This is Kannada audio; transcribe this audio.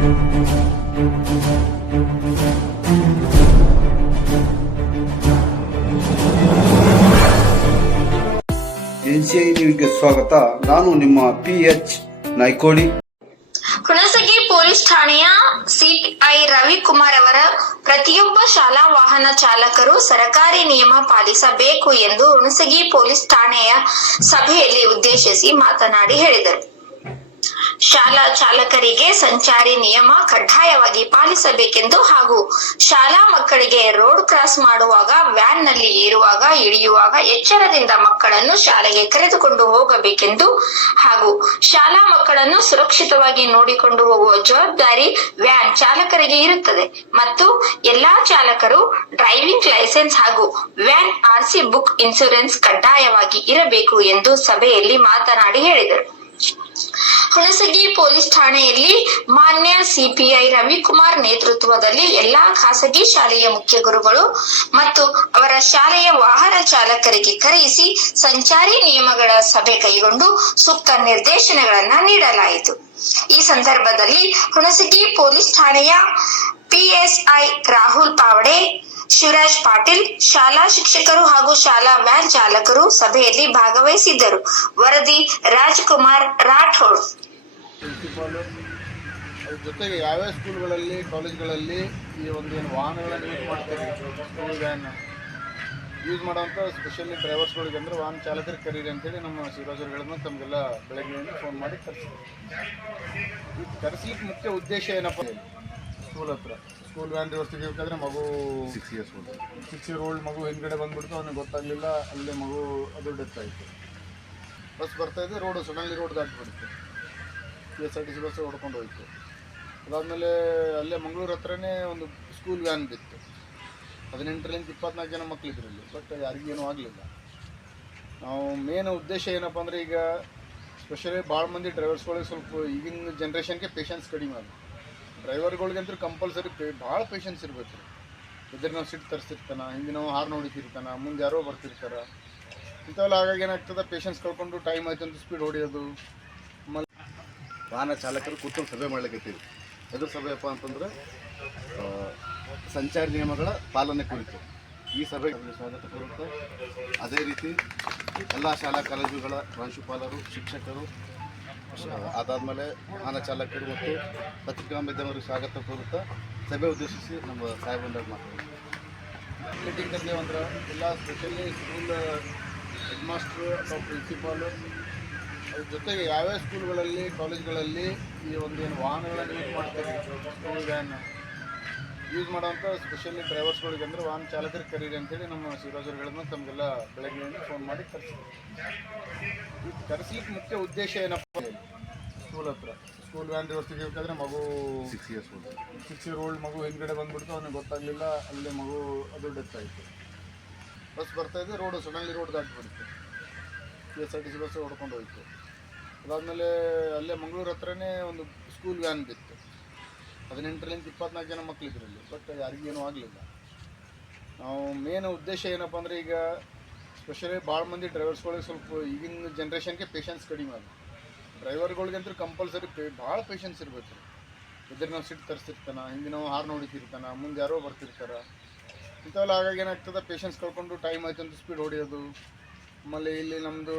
NCI ನ್ಯೂಸ್ಗೆ ಸ್ವಾಗತ. ನಾನು ನಿಮ್ಮ PH ನಾಯ್ಕೋಡಿ. ಹುಣಸಗಿ ಪೊಲೀಸ್ ಠಾಣೆಯ ಸಿಪಿಐ ರವಿಕುಮಾರ್ ಅವರ ಪ್ರತಿಯೊಬ್ಬ ಶಾಲಾ ವಾಹನ ಚಾಲಕರು ಸರಕಾರಿ ನಿಯಮ ಪಾಲಿಸಬೇಕು ಎಂದು ಹುಣಸಗಿ ಪೊಲೀಸ್ ಠಾಣೆಯ ಸಭೆಯಲ್ಲಿ ಉದ್ದೇಶಿಸಿ ಮಾತನಾಡಿ ಹೇಳಿದರು. ಶಾಲಾ ಚಾಲಕರಿಗೆ ಸಂಚಾರಿ ನಿಯಮ ಕಡ್ಡಾಯವಾಗಿ ಪಾಲಿಸಬೇಕೆಂದು ಹಾಗೂ ಶಾಲಾ ಮಕ್ಕಳಿಗೆ ರೋಡ್ ಕ್ರಾಸ್ ಮಾಡುವಾಗ, ವ್ಯಾನ್ ನಲ್ಲಿ ಏರುವಾಗ, ಇಳಿಯುವಾಗ ಎಚ್ಚರದಿಂದ ಮಕ್ಕಳನ್ನು ಶಾಲೆಗೆ ಕರೆದುಕೊಂಡು ಹೋಗಬೇಕೆಂದು ಹಾಗೂ ಶಾಲಾ ಮಕ್ಕಳನ್ನು ಸುರಕ್ಷಿತವಾಗಿ ನೋಡಿಕೊಂಡು ಹೋಗುವ ಜವಾಬ್ದಾರಿ ವ್ಯಾನ್ ಚಾಲಕರಿಗೆ ಇರುತ್ತದೆ ಮತ್ತು ಎಲ್ಲಾ ಚಾಲಕರು ಡ್ರೈವಿಂಗ್ ಲೈಸೆನ್ಸ್ ಹಾಗೂ ವ್ಯಾನ್ RC ಬುಕ್, ಇನ್ಸೂರೆನ್ಸ್ ಕಡ್ಡಾಯವಾಗಿ ಇರಬೇಕು ಎಂದು ಸಭೆಯಲ್ಲಿ ಮಾತನಾಡಿ ಹೇಳಿದರು. ಹುಣಸಗಿ ಪೊಲೀಸ್ ಠಾಣೆಯಲ್ಲಿ ಮಾನ್ಯ ಸಿಪಿಐ ರವಿಕುಮಾರ್ ನೇತೃತ್ವದಲ್ಲಿ ಎಲ್ಲಾ ಖಾಸಗಿ ಶಾಲೆಯ ಮುಖ್ಯ ಗುರುಗಳು ಮತ್ತು ಅವರ ಶಾಲೆಯ ವಾಹನ ಚಾಲಕರಿಗೆ ಕರೆಯಿಸಿ ಸಂಚಾರಿ ನಿಯಮಗಳ ಸಭೆ ಕೈಗೊಂಡು ಸೂಕ್ತ ನಿರ್ದೇಶನಗಳನ್ನ ನೀಡಲಾಯಿತು. ಈ ಸಂದರ್ಭದಲ್ಲಿ ಹುಣಸಗಿ ಪೊಲೀಸ್ ಠಾಣೆಯ PSI ರಾಹುಲ್ ಪಾವಡೆ, ಶಿವರಾಜ್ ಪಾಟೀಲ್, ಶಾಲಾ ಶಿಕ್ಷಕರು ಹಾಗೂ ಶಾಲಾ ವ್ಯಾನ್ ಚಾಲಕರು ಸಭೆಯಲ್ಲಿ ಭಾಗವಹಿಸಿದ್ದರು. ವರದಿ ರಾಜ್ಕುಮಾರ್ ರಾಠೋಡ್. ಜೊತೆಗೆ ಯಾವ್ಯಾವ ಸ್ಕೂಲ್ಗಳಲ್ಲಿ, ಕಾಲೇಜ್ಗಳಲ್ಲಿ ಈ ಒಂದು ಏನು ವಾಹನಗಳನ್ನು ಯೂಸ್ ಮಾಡ್ತಾರೆ, ಸ್ಕೂಲ್ ವ್ಯಾನ್ ಯೂಸ್ ಮಾಡೋವಂಥ ಸ್ಪೆಷಲಿ ಡ್ರೈವರ್ಸ್ಗಳಿಗೆ ಅಂದರೆ ವಾಹನ ಚಾಲಕರಿಗೆ ಕರೀರಿ ಅಂತೇಳಿ ನಮ್ಮ ಶಿವರಾಜರು ಹೇಳಿದ್ಮೇಲೆ ತಮಗೆಲ್ಲ ಬೆಳಗ್ಗೆ ಫೋನ್ ಮಾಡಿ ಕರೆಸ್ಲಿಕ್ಕೆ ಮುಖ್ಯ ಉದ್ದೇಶ ಏನಪ್ಪ, ಸ್ಕೂಲ್ ಹತ್ರ ಸ್ಕೂಲ್ ವ್ಯಾನ್ ರಿವರ್ಸ್ ತೆಗಿಬೇಕಾದ್ರೆ ಮಗು 6 year old ಮಗು ಹಿಂದ್ಗಡೆ ಬಂದ್ಬಿಡ್ತು, ಅವನಿಗೆ ಗೊತ್ತಾಗಲಿಲ್ಲ, ಅಲ್ಲೇ ಮಗು ಅದು ಡೆತ್ ಆಯಿತು. ಬಸ್ ಬರ್ತಾಯಿದ್ದೆ, ಸಡನ್ಲಿ ರೋಡ್ ದಾಟಿಬಿಡುತ್ತೆ, KSRTC ಬಸ್ ಹೊಡ್ಕೊಂಡು ಹೋಯಿತು. ಅದಾದಮೇಲೆ ಅಲ್ಲೇ ಮಂಗಳೂರು ಹತ್ರನೇ ಒಂದು ಸ್ಕೂಲ್ ವ್ಯಾನ್ ಬಿತ್ತು. 18ರಿಂದ 24 ಜನ ಮಕ್ಕಳಿದ್ರಲ್ಲಿ, ಬಟ್ ಯಾರಿಗೇನೂ ಆಗಲಿಲ್ಲ. ನಾವು ಮೇನ್ ಉದ್ದೇಶ ಏನಪ್ಪ ಅಂದರೆ, ಈಗ ಸ್ಪೆಷಲಿ ಭಾಳ ಮಂದಿ ಡ್ರೈವರ್ಸ್ಗಳಿಗೆ ಸ್ವಲ್ಪ ಈಗಿನ ಜನ್ರೇಷನ್ಗೆ ಪೇಷನ್ಸ್ ಕಡಿಮೆ ಆಗಿದೆ. ಡ್ರೈವರ್ಗಳಿಗಂತೂ ಕಂಪಲ್ಸರಿ ಭಾಳ ಪೇಷನ್ಸ್ ಇರಬೇಕು. ಇದ್ರೆ ನಾವು ಸಿಟ್ಟು ತರಿಸಿರ್ತಾನೆ, ಹಿಂಗೆ ನಾವು ಹಾರ್ನ್ ಹೊಡಿತಿರ್ತಾನೆ, ಮುಂದೆ ಯಾರೋ ಬರ್ತಿರ್ತಾರೆ, ಇಂಥವೆಲ್ಲ ಆಗಾಗ ಏನಾಗ್ತದೆ, ಪೇಷನ್ಸ್ ಕಳ್ಕೊಂಡು ಟೈಮ್ ಆಯ್ತು ಅಂತ ಸ್ಪೀಡ್ ಹೊಡಿಯೋದು. ವಾಹನ ಚಾಲಕರು ಕೂತ್ಕೊಂಡು ಸಭೆ ಮಾಡ್ಲಿಕ್ಕೆ ಎದುರು ಸಭೆಯಪ್ಪ ಅಂತಂದರೆ ಸಂಚಾರಿ ನಿಯಮಗಳ ಪಾಲನೆ ಕುರಿತು ಈ ಸಭೆಗೆ ಸ್ವಾಗತ ಕೋರುತ್ತೆ. ಅದೇ ರೀತಿ ಎಲ್ಲ ಶಾಲಾ ಕಾಲೇಜುಗಳ ಪ್ರಾಂಶುಪಾಲರು, ಶಿಕ್ಷಕರು, ಅದಾದಮೇಲೆ ವಾಹನ ಚಾಲಕರು ಮತ್ತು ಪತ್ರಿಕಾ ಮಾಧ್ಯಮರಿಗೆ ಸ್ವಾಗತ ಕೋರುತ್ತಾ ಸಭೆ ಉದ್ದೇಶಿಸಿ ನಮ್ಮ ಸಾಹೇಬಂದಾಗ ಮಾತಾಡ್ತೀವಿ. ಮೀಟಿಂಗ್ ಕರೆದೇವಂದ್ರೆ ಎಲ್ಲ ಸ್ಪೆಷಲಿ ಸ್ಕೂಲ್ ಹೆಡ್ ಮಾಸ್ಟ್ರು ಅಥವಾ ಪ್ರಿನ್ಸಿಪಾಲು, ಅದ್ರ ಜೊತೆಗೆ ಯಾವ್ಯಾವ ಸ್ಕೂಲ್ಗಳಲ್ಲಿ, ಕಾಲೇಜ್ಗಳಲ್ಲಿ ಈ ಒಂದು ಏನು ವಾಹನಗಳನ್ನು ಯೂಸ್ ಮಾಡ್ತಾರೆ, ಸ್ಕೂಲ್ ವ್ಯಾನ್ ಯೂಸ್ ಮಾಡೋವಂಥ ಸ್ಪೆಷಲಿ ಡ್ರೈವರ್ಸ್ಗಳಿಗೆ ಅಂದರೆ ವಾಹನ ಚಾಲಕರಿಗೆ ಕರೀರಿ ಅಂತೇಳಿ ನಮ್ಮ ಶಿವರಾಜರು ಹೇಳಿದ್ಮೇಲೆ ತಮಗೆಲ್ಲ ಬೆಳಗ್ಗೆ ಫೋನ್ ಮಾಡಿ ಕರೆಸ್ಲಿಕ್ಕೆ ಮುಖ್ಯ ಉದ್ದೇಶ ಏನಪ್ಪ, ಸ್ಕೂಲ್ ಹತ್ರ ಸ್ಕೂಲ್ ವ್ಯಾನ್ ರಿವರ್ಸ್ ತೆಗಿಬೇಕಾದ್ರೆ ಮಗು 6 year old ಮಗು ಹಿಂದ್ಗಡೆ ಬಂದ್ಬಿಡ್ತು, ಅವನಿಗೆ ಗೊತ್ತಾಗಲಿಲ್ಲ, ಅಲ್ಲೇ ಮಗು ಅದು ಡೆತ್ ಆಯಿತು. ಬಸ್ ಬರ್ತಾಯಿದ್ದೆ, ಸಡನ್ಲಿ ರೋಡ್ ದಾಟಿಬಿಡುತ್ತೆ, KSRTC ಬಸ್ ಹೊಡ್ಕೊಂಡು ಹೋಯಿತು. ಅದಾದಮೇಲೆ ಅಲ್ಲೇ ಮಂಗಳೂರು ಹತ್ರನೇ ಒಂದು ಸ್ಕೂಲ್ ವ್ಯಾನ್ ಬಿತ್ತು. 18ರಿಂದ 24 ಜನ ಮಕ್ಕಳಿದ್ರಲ್ಲಿ, ಬಟ್ ಯಾರಿಗೇನೂ ಆಗಲಿಲ್ಲ. ನಾವು ಮೇನ್ ಉದ್ದೇಶ ಏನಪ್ಪ ಅಂದರೆ, ಈಗ ಸ್ಪೆಷಲಿ ಭಾಳ ಮಂದಿ ಡ್ರೈವರ್ಸ್ಗಳಿಗೆ ಸ್ವಲ್ಪ ಈಗಿನ ಜನ್ರೇಷನ್ಗೆ ಪೇಷನ್ಸ್ ಕಡಿಮೆ ಆಗಿದೆ. ಡ್ರೈವರ್ಗಳಿಗಂತೂ ಕಂಪಲ್ಸರಿ ಭಾಳ ಪೇಷನ್ಸ್ ಇರಬೇಕು. ಇದ್ರೆ ನಾವು ಸಿಟ್ಟು ತರಿಸಿರ್ತಾನೆ, ಹಿಂಗೆ ನಾವು ಹಾರ್ನ್ ಹೊಡಿತಿರ್ತಾನೆ, ಮುಂದೆ ಯಾರೋ ಬರ್ತಿರ್ತಾರೆ, ಇಂಥವೆಲ್ಲ ಆಗಾಗ ಏನಾಗ್ತದೆ, ಪೇಷನ್ಸ್ ಕಳ್ಕೊಂಡು ಟೈಮ್ ಆಯ್ತು ಅಂತ ಸ್ಪೀಡ್ ಹೊಡಿಯೋದು. ಆಮೇಲೆ ಇಲ್ಲಿ ನಮ್ಮದು